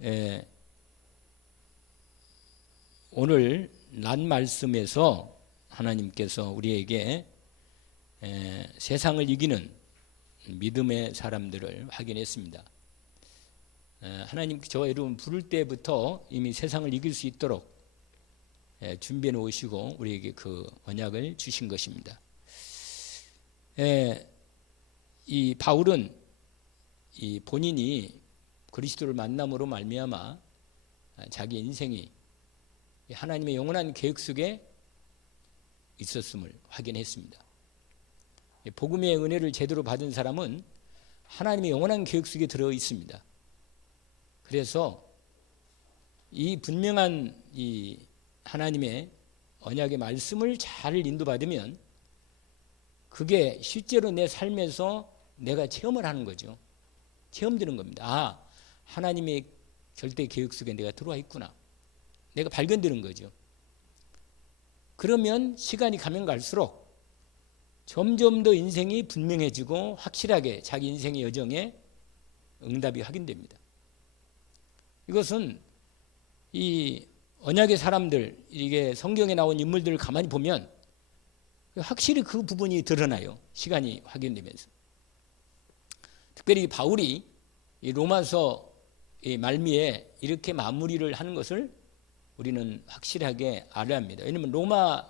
에, 오늘 난 말씀에서 하나님께서 우리에게 세상을 이기는 믿음의 사람들을 확인했습니다. 하나님 저와 여러분 부를 때부터 이미 세상을 이길 수 있도록 준비해 놓으시고 우리에게 그 언약을 주신 것입니다. 이 바울은 이 본인이 그리스도를 만남으로 말미암아 자기 인생이 하나님의 영원한 계획 속에 있었음을 확인했습니다. 복음의 은혜를 제대로 받은 사람은 하나님의 영원한 계획 속에 들어 있습니다. 그래서 이 분명한 이 하나님의 언약의 말씀을 잘 인도받으면 그게 실제로 내 삶에서 내가 체험을 하는 거죠. 체험되는 겁니다. 아, 하나님의 절대 계획 속에 내가 들어와 있구나. 내가 발견되는 거죠. 그러면 시간이 가면 갈수록 점점 더 인생이 분명해지고 확실하게 자기 인생의 여정에 응답이 확인됩니다. 이것은 이 언약의 사람들, 이게 성경에 나온 인물들을 가만히 보면 확실히 그 부분이 드러나요. 시간이 확인되면서. 특별히 바울이 이 로마서 말미에 이렇게 마무리를 하는 것을 우리는 확실하게 알아야 합니다. 왜냐하면 로마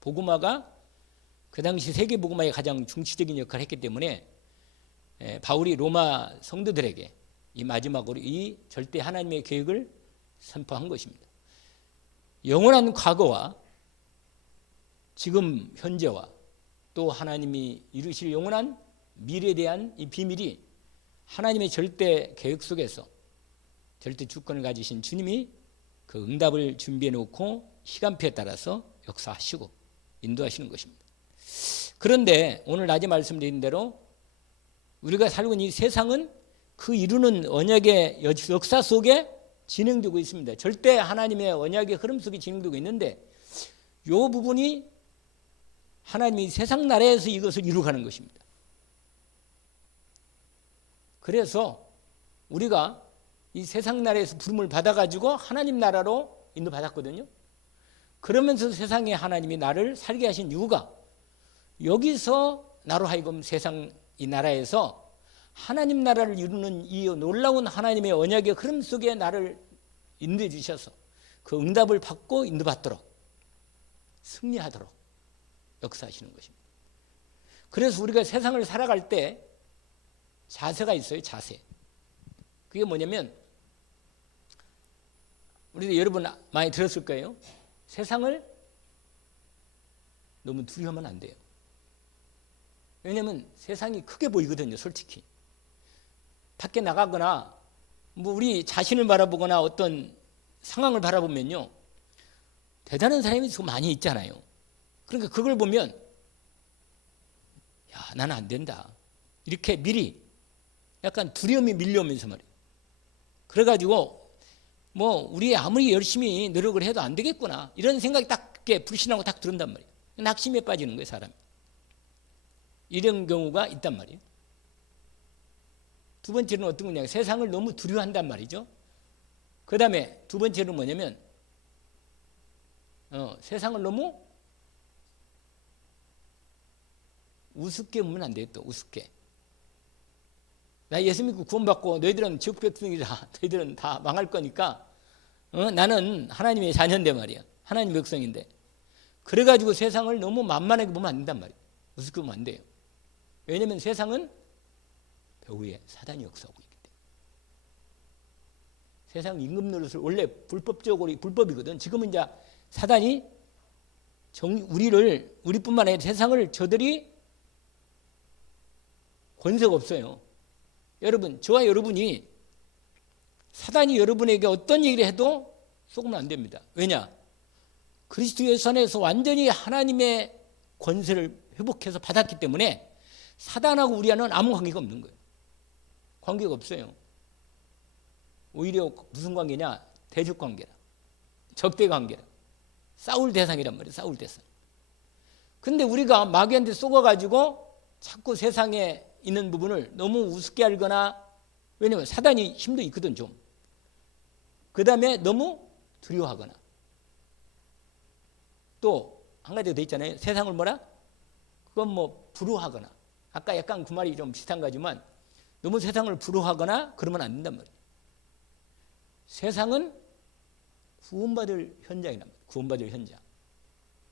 복음화가 그 당시 세계 복음화의 가장 중추적인 역할을 했기 때문에 바울이 로마 성도들에게 이 마지막으로 이 절대 하나님의 계획을 선포한 것입니다. 영원한 과거와 지금 현재와 또 하나님이 이루실 영원한 미래에 대한 이 비밀이 하나님의 절대 계획 속에서 절대 주권을 가지신 주님이 그 응답을 준비해 놓고 시간표에 따라서 역사하시고 인도하시는 것입니다. 그런데 오늘 낮에 말씀드린 대로 우리가 살고 있는 이 세상은 그 이루는 언약의 역사 속에 진행되고 있습니다. 절대 하나님의 언약의 흐름 속에 진행되고 있는데 이 부분이 하나님이 세상 나라에서 이것을 이루어가는 것입니다. 그래서 우리가 이 세상 나라에서 부름을 받아가지고 하나님 나라로 인도받았거든요. 그러면서 세상에 하나님이 나를 살게 하신 이유가 여기서 나로 하여금 세상 이 나라에서 하나님 나라를 이루는 이 놀라운 하나님의 언약의 흐름 속에 나를 인도해 주셔서 그 응답을 받고 인도받도록 승리하도록 역사하시는 것입니다. 그래서 우리가 세상을 살아갈 때 자세가 있어요. 자세. 그게 뭐냐면 우리도 여러분 많이 들었을 거예요. 세상을 너무 두려워하면 안 돼요. 왜냐하면 세상이 크게 보이거든요. 솔직히. 밖에 나가거나 뭐 우리 자신을 바라보거나 어떤 상황을 바라보면요. 대단한 사람이 많이 있잖아요. 그러니까 그걸 보면 야, 나는 안 된다. 이렇게 미리 약간 두려움이 밀려오면서 말이에요. 그래가지고 뭐 우리 아무리 열심히 노력을 해도 안 되겠구나 이런 생각이 딱 불신하고 딱 들은단 말이에요. 낙심에 빠지는 거예요. 사람이. 이런 경우가 있단 말이에요. 두 번째는 어떤 거냐, 세상을 너무 두려워한단 말이죠. 그 다음에 두 번째는 뭐냐면 세상을 너무 우습게 보면 안 돼요. 또 우습게. 나 예수 믿고 구원받고 너희들은 지옥 백성이다. 너희들은 다 망할 거니까 나는 하나님의 자녀인데 말이야. 하나님 백성인데. 그래가지고 세상을 너무 만만하게 보면 안 된단 말이야. 우습게 보면 안 돼요. 왜냐하면 세상은 배후에 사단이 역사하고 있기 때문에. 세상 임금 노릇을 원래 불법적으로 불법이거든. 지금은 이제 사단이 우리뿐만 아니라 세상을 저들이 권세가 없어요. 여러분, 저와 여러분이 사단이 여러분에게 어떤 얘기를 해도 속으면 안 됩니다. 왜냐? 그리스도의 선에서 완전히 하나님의 권세를 회복해서 받았기 때문에 사단하고 우리와는 아무 관계가 없는 거예요. 관계가 없어요. 오히려 무슨 관계냐? 대적 관계라. 적대 관계라. 싸울 대상이란 말이에요. 싸울 대상. 근데 우리가 마귀한테 속아가지고 자꾸 세상에 있는 부분을 너무 우습게 알거나, 왜냐면 사단이 힘도 있거든 좀. 그 다음에 너무 두려워하거나, 또 한 가지가 더 있잖아요. 세상을 뭐라? 그건 뭐 부러워하거나, 아까 약간 그 말이 좀 비슷한 거지만 너무 세상을 부러워하거나 그러면 안 된단 말이에요. 세상은 구원받을 현장이란 말이에요. 구원받을 현장.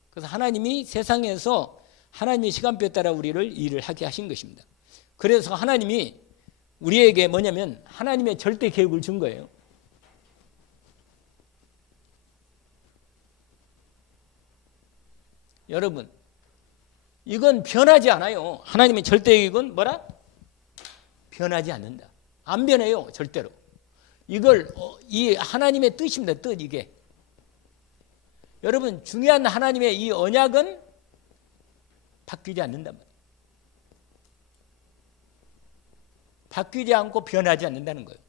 그래서 하나님이 세상에서 하나님의 시간표에 따라 우리를 일을 하게 하신 것입니다. 그래서 하나님이 우리에게 뭐냐면 하나님의 절대 계획을 준 거예요. 여러분, 이건 변하지 않아요. 하나님의 절대 계획은 뭐라? 변하지 않는다. 안 변해요, 절대로. 이걸 이 하나님의 뜻입니다. 뜻 이게. 여러분, 중요한 하나님의 이 언약은 바뀌지 않는단 말이에요. 바뀌지 않고 변하지 않는다는 거예요.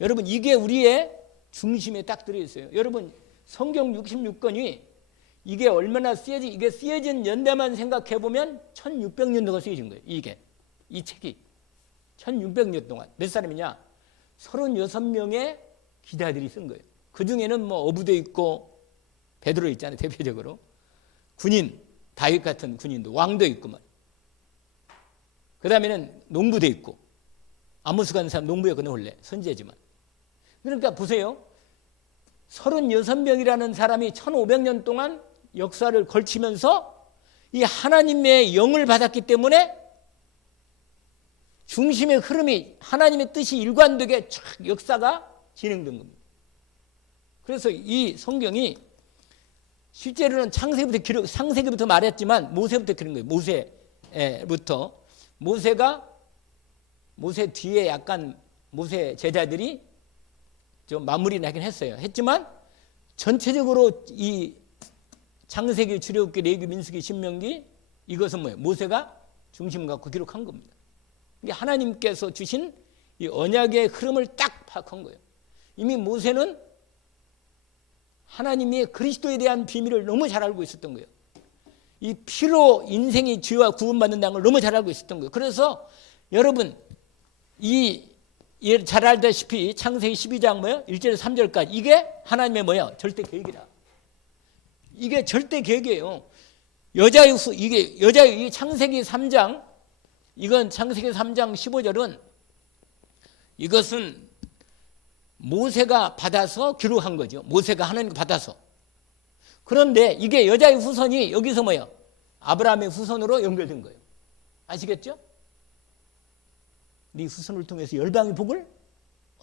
여러분, 이게 우리의 중심에 딱 들어있어요. 여러분, 성경 66권이 이게 얼마나 이게 쓰여진 연대만 생각해 보면 1600년도가 쓰여진 거예요. 이 책이 1600년 동안 몇 사람이냐? 36명의 기자들이 쓴 거예요. 그 중에는 뭐 어부도 있고 베드로 있잖아요. 대표적으로 군인, 다윗 같은 군인도, 왕도 있고 말. 그 다음에는 농부도 있고, 아모스 같은 사람 농부였거든요. 원래 선지자지만. 그러니까 보세요. 36명이라는 사람이 1500년 동안 역사를 걸치면서 이 하나님의 영을 받았기 때문에 중심의 흐름이 하나님의 뜻이 일관되게 쫙 역사가 진행된 겁니다. 그래서 이 성경이 실제로는 창세기부터 말했지만 모세부터 그런 거예요. 모세부터. 모세 뒤에 약간 모세 제자들이 좀 마무리는 하긴 했어요. 했지만 전체적으로 이 창세기, 출애굽기, 레위기, 민수기, 신명기 이것은 뭐예요? 모세가 중심 갖고 기록한 겁니다. 이게 하나님께서 주신 이 언약의 흐름을 딱 파악한 거예요. 이미 모세는 하나님의 그리스도에 대한 비밀을 너무 잘 알고 있었던 거예요. 이 피로 인생이 죄와 구원받는다는 걸 너무 잘 알고 있었던 거예요. 그래서 여러분 잘 알다시피 창세기 12장 뭐예요? 1절에서 3절까지 이게 하나님의 뭐예요? 절대 계획이라. 이게 절대 계획이에요. 이게 창세기 3장, 이건 창세기 3장 15절은 이것은 모세가 받아서 기록한 거죠. 모세가 하나님 받아서. 그런데 이게 여자의 후손이 여기서 뭐예요? 아브라함의 후손으로 연결된 거예요. 아시겠죠? 네 후손을 통해서 열방의 복을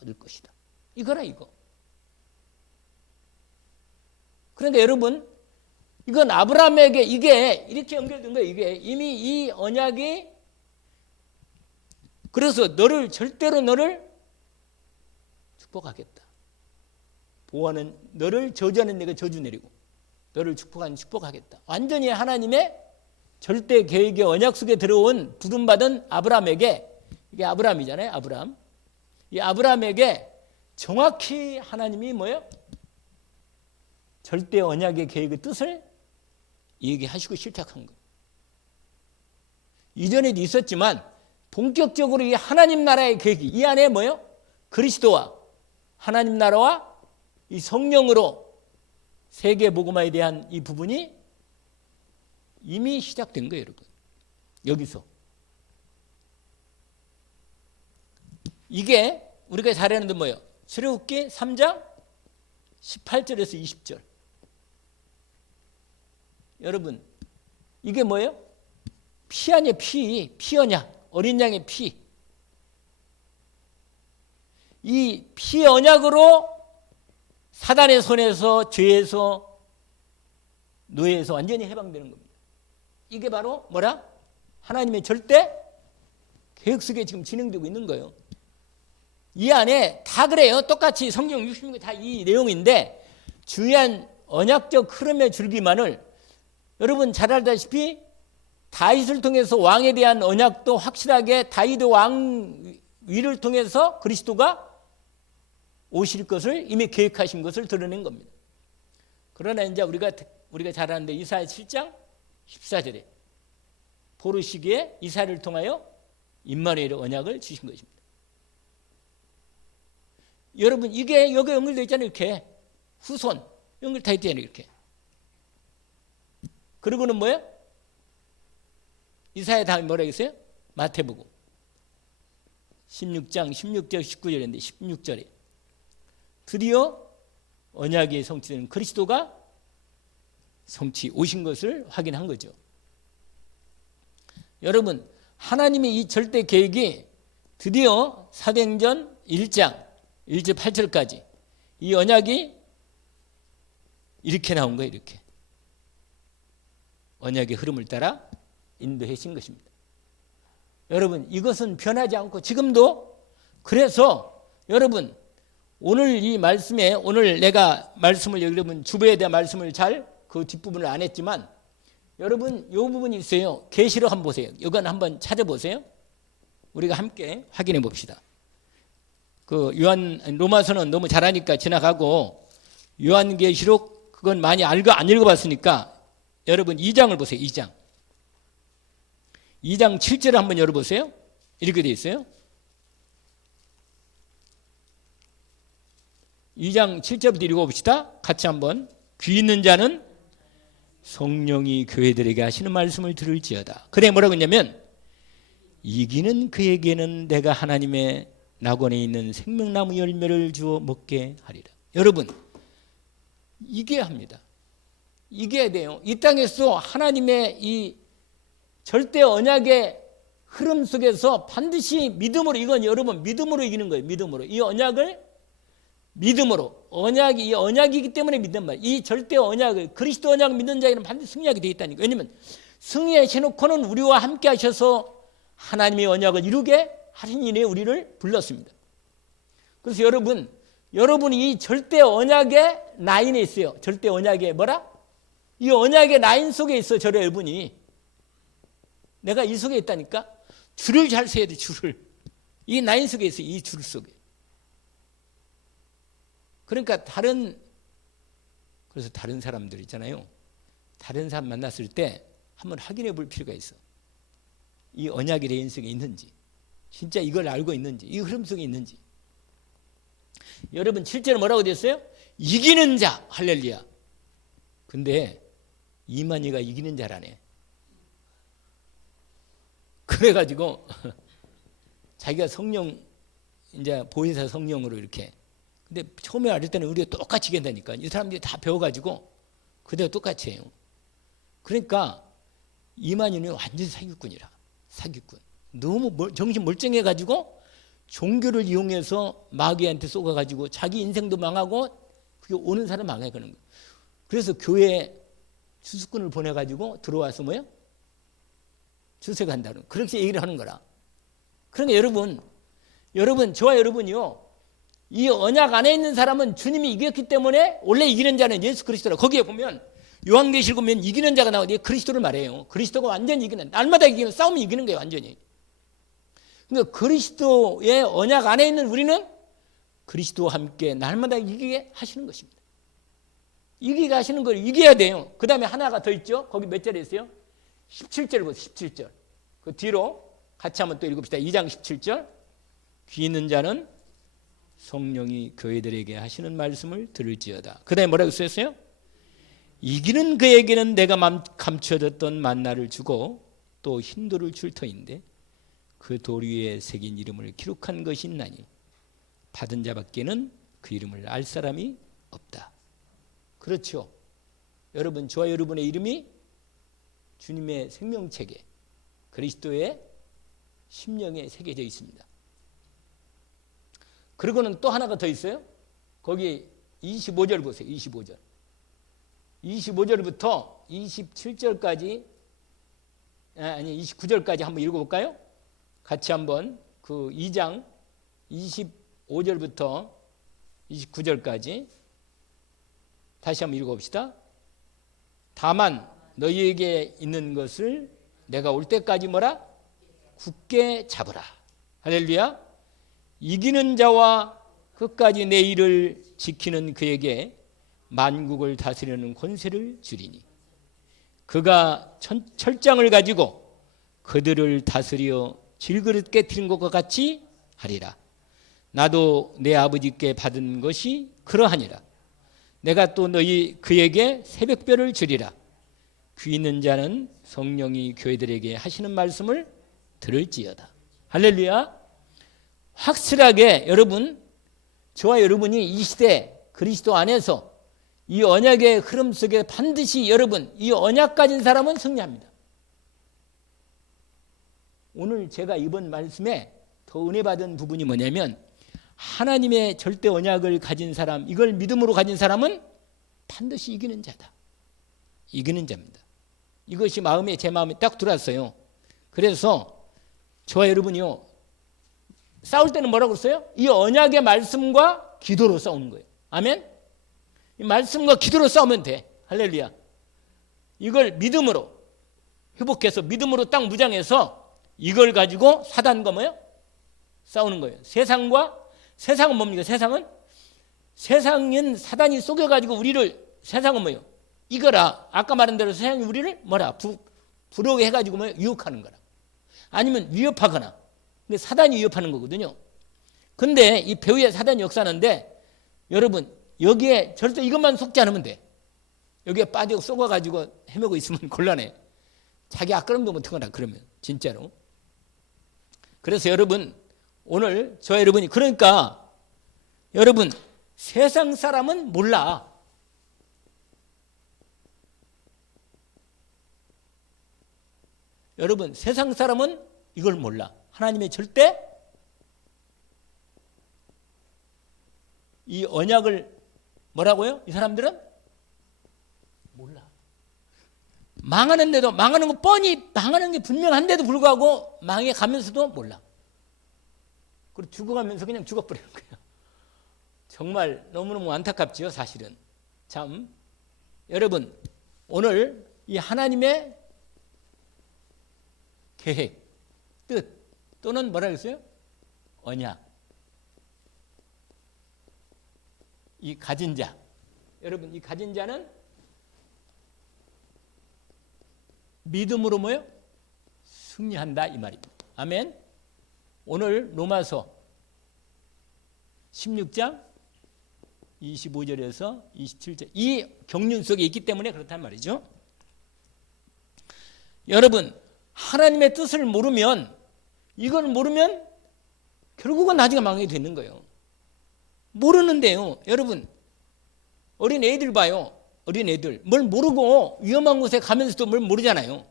얻을 것이다. 이거라 이거. 그러니까 여러분, 이건 아브라함에게 이게 이렇게 연결된 거예요. 이게 이미 이 언약이, 그래서 절대로 너를 축복하겠다. 보호하는, 너를 저주하는 내가 저주 내리고 너를 축복하는 축복하겠다. 완전히 하나님의 절대 계획의 언약 속에 들어온 부름받은 아브라함에게, 이게 아브라함이잖아요. 아브라함. 이 아브라함에게 정확히 하나님이 뭐예요? 절대 언약의 계획의 뜻을 얘기하시고 실탁한 거예요. 이전에도 있었지만 본격적으로 이 하나님 나라의 계획이 이 안에 뭐예요? 그리스도와 하나님 나라와 이 성령으로 세계 복음화에 대한 이 부분이 이미 시작된 거예요, 여러분. 여기서. 이게 우리가 잘 아는 게 뭐예요? 출애굽기 3장 18절에서 20절. 여러분, 이게 뭐예요? 피 아니에요, 피 언약. 어린 양의 피. 이 피 언약으로 사단의 손에서, 죄에서, 노예에서 완전히 해방되는 겁니다. 이게 바로 뭐라? 하나님의 절대 계획 속에 지금 진행되고 있는 거예요. 이 안에 다 그래요. 똑같이 성경 66개 다 이 내용인데 중요한 언약적 흐름의 줄기만을 여러분 잘 알다시피 다윗을 통해서 왕에 대한 언약도 확실하게 다윗 왕 위를 통해서 그리스도가 오실 것을 이미 계획하신 것을 드러낸 겁니다. 그러나 이제 우리가 잘 아는데 이사야 7장 14절에 보르시기에 이사야를 통하여 임마누엘의 언약을 주신 것입니다. 여러분 이게 여기 연결되어 있잖아요. 이렇게 후손 연결되어 있잖아요. 이렇게. 그리고는 뭐예요? 이사야 다음에 뭐라고 했어요? 마태복음 16장 16절 19절인데 16절에 드디어 언약이 성취되는 그리스도가 성취 오신 것을 확인한 거죠. 여러분 하나님의 이 절대 계획이 드디어 사도행전 1장 1절 8절까지 이 언약이 이렇게 나온 거예요. 이렇게 언약의 흐름을 따라 인도해 신 것입니다. 여러분 이것은 변하지 않고 지금도 그래서 여러분 오늘 이 말씀에 오늘 내가 말씀을 여러분 주보에 대한 말씀을 잘 그 뒷부분을 안 했지만 여러분 이 부분이 있어요. 계시록 한번 보세요. 이건 한번 찾아보세요. 우리가 함께 확인해 봅시다. 그 요한 로마서는 너무 잘하니까 지나가고 요한계시록 그건 많이 안 읽어봤으니까 여러분 2장을 보세요. 2장 7절을 한번 열어보세요. 이렇게 돼 있어요. 2장 7절부터 읽어봅시다. 같이 한번. 귀 있는 자는 성령이 교회들에게 하시는 말씀을 들을지어다. 그래 뭐라고 했냐면 이기는 그에게는 내가 하나님의 낙원에 있는 생명나무 열매를 주어 먹게 하리라. 여러분 이겨야 합니다. 이겨야 돼요. 이 땅에서 하나님의 이 절대 언약의 흐름 속에서 반드시 믿음으로 이건 여러분 믿음으로 이기는 거예요. 믿음으로. 이 언약을 믿음으로 이 언약이기 때문에 믿는 말. 이 절대 언약을 그리스도 언약을 믿는 자에게는 반드시 승리하게 되어 있다니까. 왜냐하면 승리하셔놓고는 우리와 함께 하셔서 하나님의 언약을 이루게 하신 일에 우리를 불렀습니다. 그래서 여러분이 이 절대 언약의 라인에 있어요. 절대 언약의 뭐라? 이 언약의 라인 속에 있어. 저를 여러분이 내가 이 속에 있다니까. 줄을 잘 서야 돼. 줄을. 이 라인 속에 있어요. 이 줄 속에. 그러니까 그래서 다른 사람들 있잖아요. 다른 사람 만났을 때 한번 확인해 볼 필요가 있어. 이 언약의 레인 속에 있는지, 진짜 이걸 알고 있는지, 이 흐름 속에 있는지. 여러분 7절에 뭐라고 되었어요? 이기는 자, 할렐루야. 근데 이만희가 이기는 자라네. 그래가지고 자기가 성령 이제 보혜사 성령으로 이렇게. 근데 처음에 알을 때는 우리가 똑같이 된다니까. 이 사람들이 다 배워가지고 그대로 똑같이 해요. 그러니까 이만희는 완전 사기꾼이라. 사기꾼. 너무 정신 멀쩡해가지고 종교를 이용해서 마귀한테 쏘가가지고 자기 인생도 망하고 그게 오는 사람 망해가는 거예요. 그래서 교회에 추수꾼을 보내가지고 들어와서 뭐예요? 주세간다는 그렇게 얘기를 하는 거라. 그러니까 여러분 저와 여러분이요. 이 언약 안에 있는 사람은 주님이 이겼기 때문에 원래 이기는 자는 예수 그리스도라. 거기에 보면 요한계시록 보면 이기는 자가 나오는데 그리스도를 말해요. 그리스도가 완전히 이기는, 날마다 이기는, 싸우면 이기는 거예요. 완전히. 그러니까 그리스도의 언약 안에 있는 우리는 그리스도와 함께 날마다 이기게 하시는 것입니다. 이기게 하시는 걸 이겨야 돼요. 그 다음에 하나가 더 있죠. 거기 몇 절에 있어요? 17절 보세요. 17절. 그 뒤로 같이 한번 또 읽읍시다. 2장 17절. 귀 있는 자는 성령이 교회들에게 하시는 말씀을 들을지어다. 그 다음에 뭐라고 쓰였어요? 이기는 그에게는 내가 감춰졌던 만나를 주고 또 흰 돌을 줄 터인데 그 돌 위에 새긴 이름을 기록한 것이 있나니 받은 자밖에는 그 이름을 알 사람이 없다. 그렇죠. 여러분 저와 여러분의 이름이 주님의 생명책에 그리스도의 심령에 새겨져 있습니다. 그리고는 또 하나가 더 있어요. 거기 25절 보세요. 25절. 25절부터 27절까지 아니 29절까지 한번 읽어볼까요? 같이 한번 그 2장 25절부터 29절까지 다시 한번 읽어봅시다. 다만 너희에게 있는 것을 내가 올 때까지 뭐라? 굳게 잡으라. 할렐루야. 이기는 자와 끝까지 내 일을 지키는 그에게 만국을 다스리는 권세를 주리니 그가 철장을 가지고 그들을 다스려 질그릇 깨트린 것과 같이 하리라. 나도 내 아버지께 받은 것이 그러하니라. 내가 또 너희 그에게 새벽별을 주리라. 귀 있는 자는 성령이 교회들에게 하시는 말씀을 들을지어다. 할렐루야. 확실하게 여러분, 저와 여러분이 이 시대 그리스도 안에서 이 언약의 흐름 속에 반드시 여러분 이 언약 가진 사람은 승리합니다. 오늘 제가 이번 말씀에 더 은혜 받은 부분이 뭐냐면 하나님의 절대 언약을 가진 사람, 이걸 믿음으로 가진 사람은 반드시 이기는 자다. 이기는 자입니다. 이것이 제 마음에 딱 들어왔어요. 그래서 저와 여러분이요, 싸울 때는 뭐라고 했어요? 이 언약의 말씀과 기도로 싸우는 거예요. 아멘? 이 말씀과 기도로 싸우면 돼. 할렐루야. 이걸 믿음으로 회복해서 믿음으로 딱 무장해서 이걸 가지고 사단과 뭐예요? 싸우는 거예요. 세상은 뭡니까? 세상은 사단이 속여가지고 세상은 뭐예요? 이거라. 아까 말한 대로 세상이 우리를 부러게 해가지고 뭐예요? 유혹하는 거라. 아니면 위협하거나. 근데 사단이 위협하는 거거든요. 근데 이 배후에 사단이 역사하는데 여러분 여기에 절대 이것만 속지 않으면 돼. 여기에 빠지고 쏘가가지고 헤매고 있으면 곤란해. 자기 앞걸음도 못하거나 그러면 진짜로. 그래서 여러분 오늘 저 여러분이 그러니까 여러분 세상 사람은 몰라. 여러분 세상 사람은 이걸 몰라. 하나님의 절대 이 언약을 뭐라고요? 이 사람들은 몰라. 망하는 거 뻔히 망하는 게 분명한데도 불구하고 망해 가면서도 몰라. 그리고 죽어가면서 그냥 죽어버리는 거예요. 정말 너무너무 안타깝지요, 사실은. 참 여러분 오늘 이 하나님의 계획, 뜻 또는 뭐라 그랬어요? 언약. 이 가진 자. 여러분 이 가진 자는 믿음으로 뭐요? 승리한다 이 말입니다. 아멘. 오늘 로마서 16장 25절에서 27절 이 경륜 속에 있기 때문에 그렇단 말이죠. 여러분 하나님의 뜻을 모르면 이걸 모르면 결국은 나중에 망하게 되는 거예요. 모르는데요. 여러분 어린 애들 봐요. 어린 애들 뭘 모르고 위험한 곳에 가면서도 뭘 모르잖아요.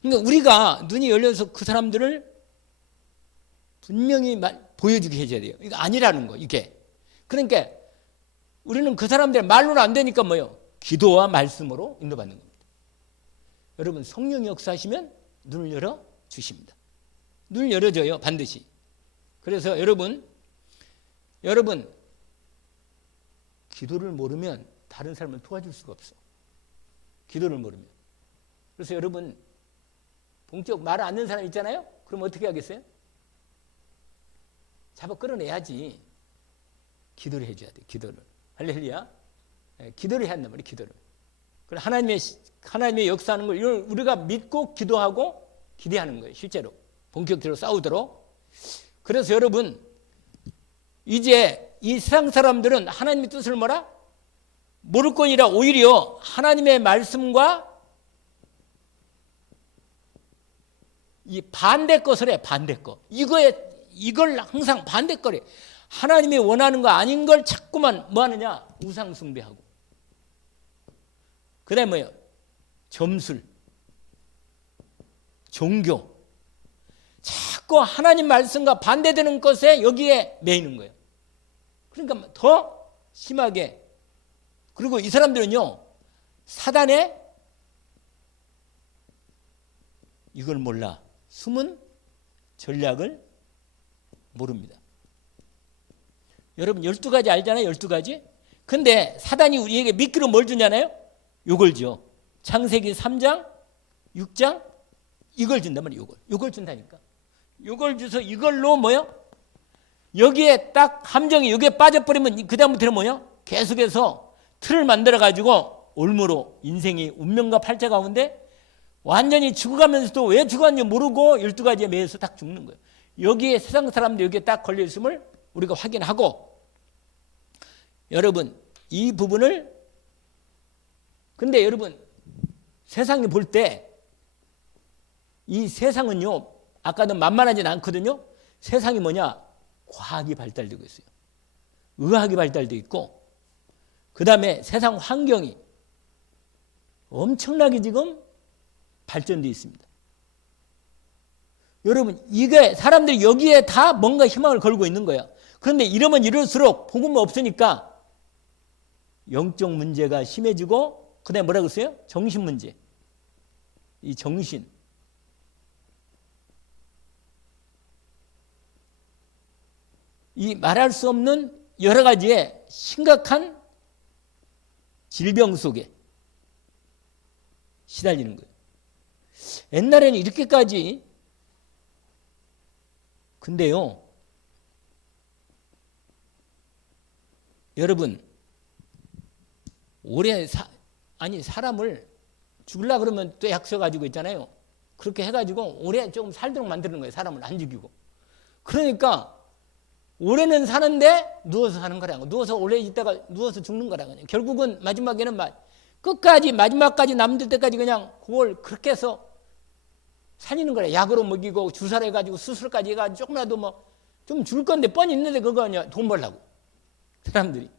그러니까 우리가 눈이 열려서 그 사람들을 분명히 보여주게 해줘야 돼요. 이거 아니라는 거 이게. 그러니까 우리는 그 사람들 말로는 안 되니까 뭐요? 기도와 말씀으로 인도받는 겁니다. 여러분 성령이 역사하시면 눈을 열어 주십니다. 눈을 열어줘요 반드시. 그래서 여러분 기도를 모르면 다른 사람을 도와줄 수가 없어. 기도를 모르면. 그래서 여러분 본격 말을 안 듣는 사람 있잖아요. 그럼 어떻게 하겠어요? 잡아 끌어내야지. 기도를 해줘야 돼. 기도를. 할렐루야. 기도를 해야 한단 말이에요. 기도를. 그럼 하나님의 역사하는 걸 우리가 믿고 기도하고 기대하는 거예요. 실제로 본격적으로 싸우도록. 그래서 여러분 이제 이 세상 사람들은 하나님의 뜻을 뭐라? 모를 거니라 오히려 하나님의 말씀과 이 반대 것을 해. 반대 것. 이걸 항상 반대 거래. 하나님이 원하는 거 아닌 걸 자꾸만 뭐 하느냐? 우상 숭배하고. 그다음에 뭐예요? 점술, 종교. 자꾸 하나님 말씀과 반대되는 것에 여기에 매이는 거예요. 그러니까 더 심하게. 그리고 이 사람들은요, 사단의 이걸 몰라. 숨은 전략을 모릅니다. 여러분 12가지 알잖아요. 12가지. 근데 사단이 우리에게 미끼로 뭘 주냐나요? 요걸 줘. 창세기 3장 6장 이걸 준단 말이에요. 요걸 준다니까. 요걸 줘서 이걸로 뭐요? 여기에 딱 함정이 여기에 빠져버리면 그 다음부터는 뭐요? 계속해서 틀을 만들어가지고 올무로 인생이 운명과 팔자 가운데 완전히 죽어가면서도 왜 죽었는지 모르고 12가지에 매여서 딱 죽는 거예요. 여기에 세상 사람들 여기에 딱 걸려있음을 우리가 확인하고, 여러분 이 부분을, 근데 여러분 세상에 볼 때 이 세상은요, 아까도 만만하진 않거든요. 세상이 뭐냐? 과학이 발달되고 있어요. 의학이 발달되어 있고, 그 다음에 세상 환경이 엄청나게 지금 발전되어 있습니다. 여러분, 이게 사람들이 여기에 다 뭔가 희망을 걸고 있는 거야. 그런데 이러면 이럴수록 복음이 없으니까 영적 문제가 심해지고, 그 다음에 뭐라고 했어요? 정신 문제. 이 정신. 이 말할 수 없는 여러 가지의 심각한 질병 속에 시달리는 거예요. 옛날에는 이렇게까지, 근데요, 여러분, 오래 사람을 죽으려고 그러면 또 약 써가지고 있잖아요. 그렇게 해가지고 오래 조금 살도록 만드는 거예요. 사람을 안 죽이고. 그러니까 오래는 사는데 누워서 사는 거라고. 누워서 오래 있다가 누워서 죽는 거라고. 결국은 마지막에는 끝까지, 마지막까지 남들 때까지 그냥 그걸 그렇게 해서 살리는 거라. 약으로 먹이고 주사를 해가지고 수술까지 해가지고 조금이라도 뭐 좀 줄 건데 뻔히 있는데 그거 그냥 돈 벌라고. 사람들이.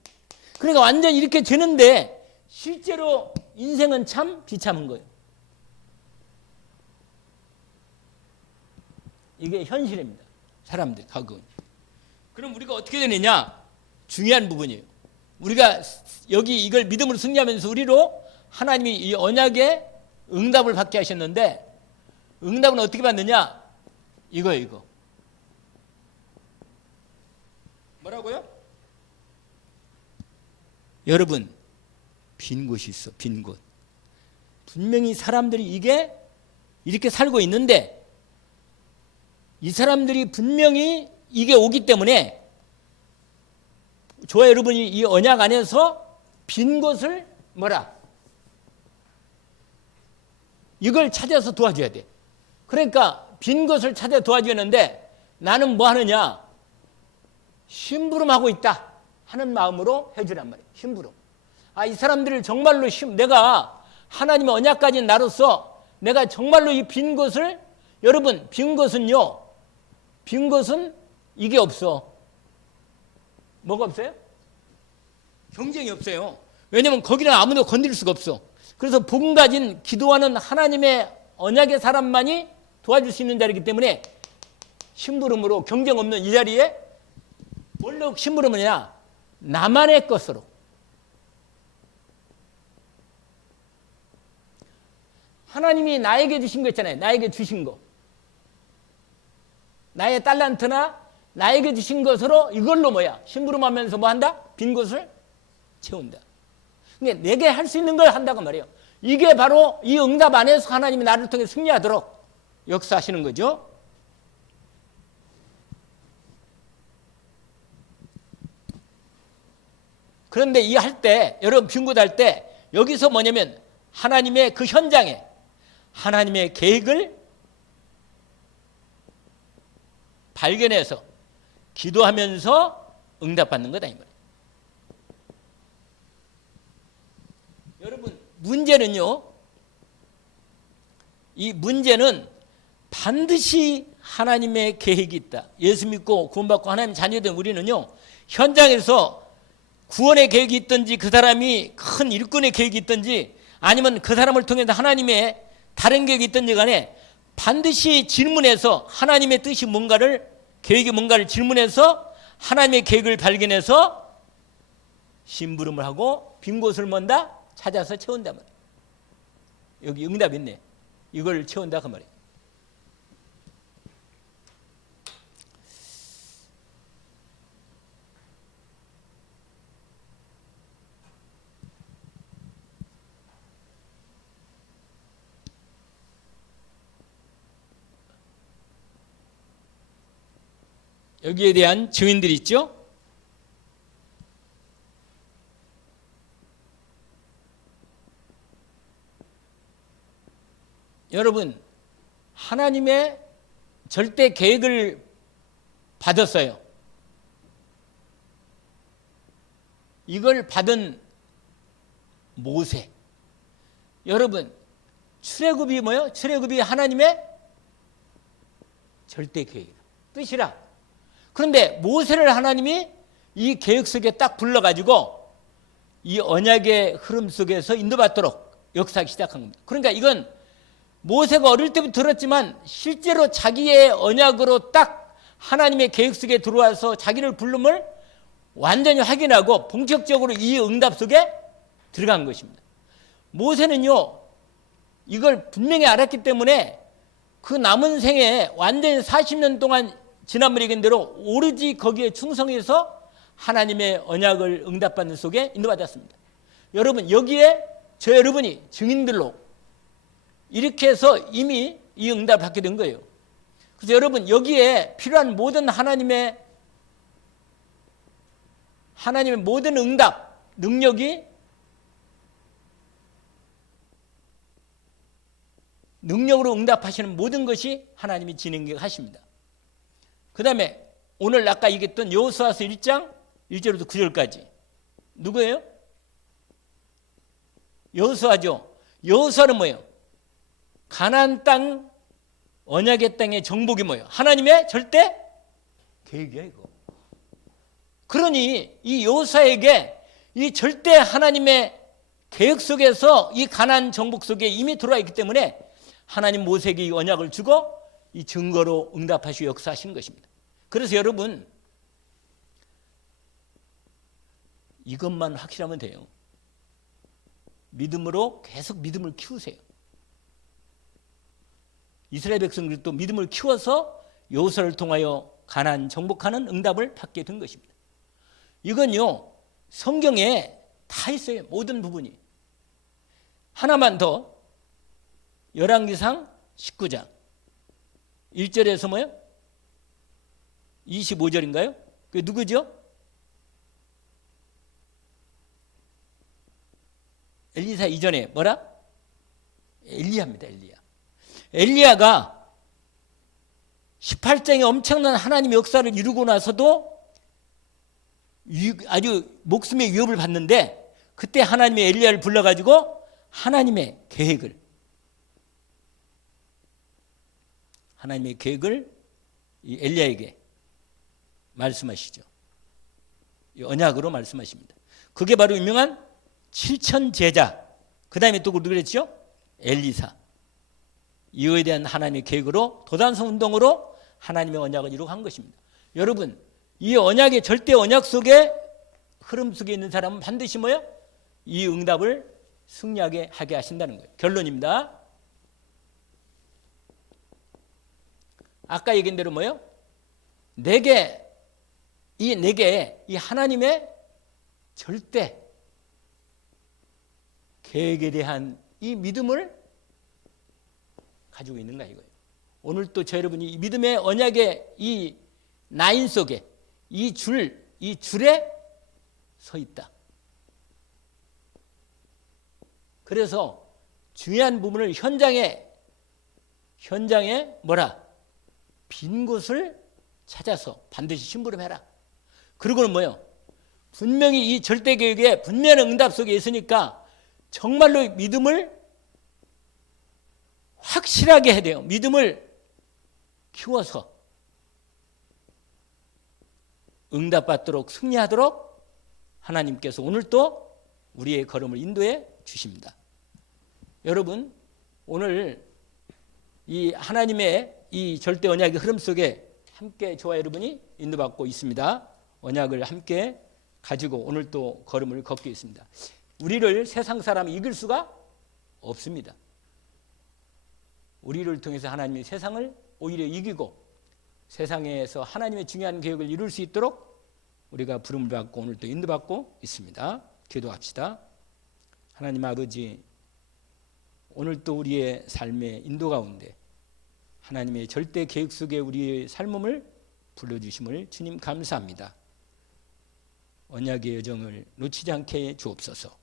그러니까 완전 이렇게 되는데 실제로 인생은 참 비참한 거예요. 이게 현실입니다. 사람들이 가고. 그럼 우리가 어떻게 되느냐? 중요한 부분이에요. 우리가 여기 이걸 믿음으로 승리하면서 우리로 하나님이 이 언약의 응답을 받게 하셨는데, 응답은 어떻게 받느냐? 이거. 뭐라고요? 여러분, 빈 곳이 있어. 빈 곳. 분명히 사람들이 이게 이렇게 살고 있는데, 이 사람들이 분명히 이게 오기 때문에 저와 여러분이 이 언약 안에서 빈 곳을 이걸 찾아서 도와줘야 돼. 그러니까 빈 곳을 찾아 도와주는데, 나는 뭐 하느냐? 심부름하고 있다 하는 마음으로 해주란 말이에요. 심부름. 이 사람들을 정말로 내가 하나님의 언약 가진 나로서 내가 정말로 이 빈 곳을, 여러분, 빈 곳은 이게 없어. 뭐가 없어요? 경쟁이 없어요. 왜냐하면 거기는 아무도 건드릴 수가 없어. 그래서 복음 가진 기도하는 하나님의 언약의 사람만이 도와줄 수 있는 자리이기 때문에 심부름으로 경쟁 없는 이 자리에 원래 심부름은요, 나만의 것으로. 하나님이 나에게 주신 거 있잖아요. 나에게 주신 거. 나의 달란트나 나에게 주신 것으로 이걸로 심부름하면서 뭐 한다? 빈 곳을 채운다. 그러니까 내게 할 수 있는 걸 한다고 말이에요. 이게 바로 이 응답 안에서 하나님이 나를 통해 승리하도록 역사하시는 거죠. 그런데 이 할 때, 여러분 빈 곳 할 때 여기서 뭐냐면 하나님의 그 현장에 하나님의 계획을 발견해서 기도하면서 응답받는 거다 이 말이에요. 여러분, 문제는요, 이 문제는 반드시 하나님의 계획이 있다. 예수 믿고 구원받고 하나님 자녀된 우리는요, 현장에서 구원의 계획이 있든지 그 사람이 큰 일꾼의 계획이 있든지 아니면 그 사람을 통해서 하나님의 다른 계획이 있든지 간에 반드시 질문해서 하나님의 뜻이 뭔가를, 계획이 뭔가를 질문해서 하나님의 계획을 발견해서 심부름을 하고 빈 곳을 찾아서 채운단 말이에요. 여기 응답 있네. 이걸 채운다 그 말이에요. 여기에 대한 증인들이 있죠. 여러분, 하나님의 절대 계획을 받았어요. 이걸 받은 모세. 여러분, 출애굽이 뭐예요? 출애굽이 하나님의 절대 계획이라, 뜻이라. 그런데 모세를 하나님이 이 계획 속에 딱 불러가지고 이 언약의 흐름 속에서 인도받도록 역사하기 시작한 겁니다. 그러니까 이건 모세가 어릴 때부터 들었지만 실제로 자기의 언약으로 딱 하나님의 계획 속에 들어와서 자기를 부름을 완전히 확인하고 본격적으로 이 응답 속에 들어간 것입니다. 모세는요, 이걸 분명히 알았기 때문에 그 남은 생에 완전히 40년 동안 지난번에 얘기한 대로 오로지 거기에 충성해서 하나님의 언약을 응답받는 속에 인도받았습니다. 여러분, 여기에 저 여러분이 증인들로 이렇게 해서 이미 이 응답을 받게 된 거예요. 그래서 여러분, 여기에 필요한 모든 하나님의 모든 응답, 능력으로 응답하시는 모든 것이 하나님이 진행하십니다. 그 다음에 오늘 아까 얘기했던 여호수아서 1장 1절부터 9절까지 누구예요? 여호수아죠. 여호수아는 뭐예요? 가나안 땅, 언약의 땅의 정복이 뭐예요? 하나님의 절대 계획이야 이거. 그러니 이 여호수아에게 이 절대 하나님의 계획 속에서 이 가나안 정복 속에 이미 들어와 있기 때문에 하나님 모세에게 이 언약을 주고 이 증거로 응답하시고 역사하시는 것입니다. 그래서 여러분, 이것만 확실하면 돼요. 믿음으로 계속 믿음을 키우세요. 이스라엘 백성들도 믿음을 키워서 여호수아를 통하여 가나안 정복하는 응답을 받게 된 것입니다. 이건요, 성경에 다 있어요. 모든 부분이. 하나만 더, 열왕기상 19장 1절에서 뭐예요? 25절인가요? 그게 누구죠? 엘리사 이전에 뭐라? 엘리야입니다. 엘리야가 18장에 엄청난 하나님의 역사를 이루고 나서도 아주 목숨의 위협을 받는데 그때 하나님의 엘리야를 불러가지고 하나님의 계획을 이 엘리야에게 말씀하시죠. 이 언약으로 말씀하십니다. 그게 바로 유명한 7천 제자, 그 다음에 또 누구 그랬죠? 엘리사. 이거에 대한 하나님의 계획으로 도단성 운동으로 하나님의 언약을 이루어간 것입니다. 여러분, 이 언약의 절대 언약 속에 흐름 속에 있는 사람은 반드시 뭐예요? 이 응답을 승리하게 하게 하신다는 거예요. 결론입니다. 아까 얘기한 대로 뭐예요? 내게 이 하나님의 절대 계획에 대한 이 믿음을 가지고 있는가 이거예요. 오늘 또 저 여러분이 이 믿음의 언약의 이 라인 속에 이 줄에 서 있다. 그래서 중요한 부분을 현장에 빈 곳을 찾아서 반드시 심부름해라. 그리고는 뭐예요? 분명히 이 절대 계획에 분명한 응답 속에 있으니까 정말로 믿음을 확실하게 해야 돼요. 믿음을 키워서 응답받도록 승리하도록 하나님께서 오늘 또 우리의 걸음을 인도해 주십니다. 여러분, 오늘 이 하나님의 이 절대 언약의 흐름 속에 함께 저와 여러분이 인도받고 있습니다. 언약을 함께 가지고 오늘 또 걸음을 걷고 있습니다. 우리를 세상 사람이 이길 수가 없습니다. 우리를 통해서 하나님이 세상을 오히려 이기고 세상에서 하나님의 중요한 계획을 이룰 수 있도록 우리가 부름을 받고 오늘 또 인도받고 있습니다. 기도합시다. 하나님 아버지, 오늘 또 우리의 삶의 인도 가운데 하나님의 절대 계획 속에 우리의 삶을 불러주심을 주님 감사합니다. 언약의 여정을 놓치지 않게 주옵소서.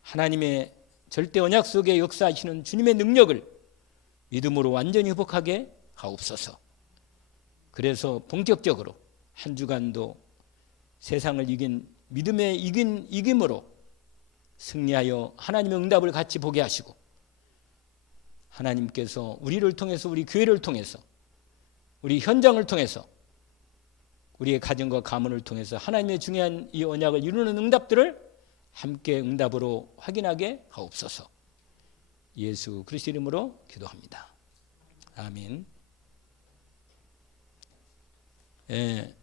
하나님의 절대 언약 속에 역사하시는 주님의 능력을 믿음으로 완전히 회복하게 하옵소서. 그래서 본격적으로 한 주간도 세상을 이긴 믿음의 이김으로 승리하여 하나님의 응답을 같이 보게 하시고, 하나님께서 우리를 통해서, 우리 교회를 통해서, 우리 현장을 통해서, 우리의 가정과 가문을 통해서 하나님의 중요한 이 언약을 이루는 응답들을 함께 응답으로 확인하게 하옵소서. 예수 그리스도 이름으로 기도합니다. 아멘. 예.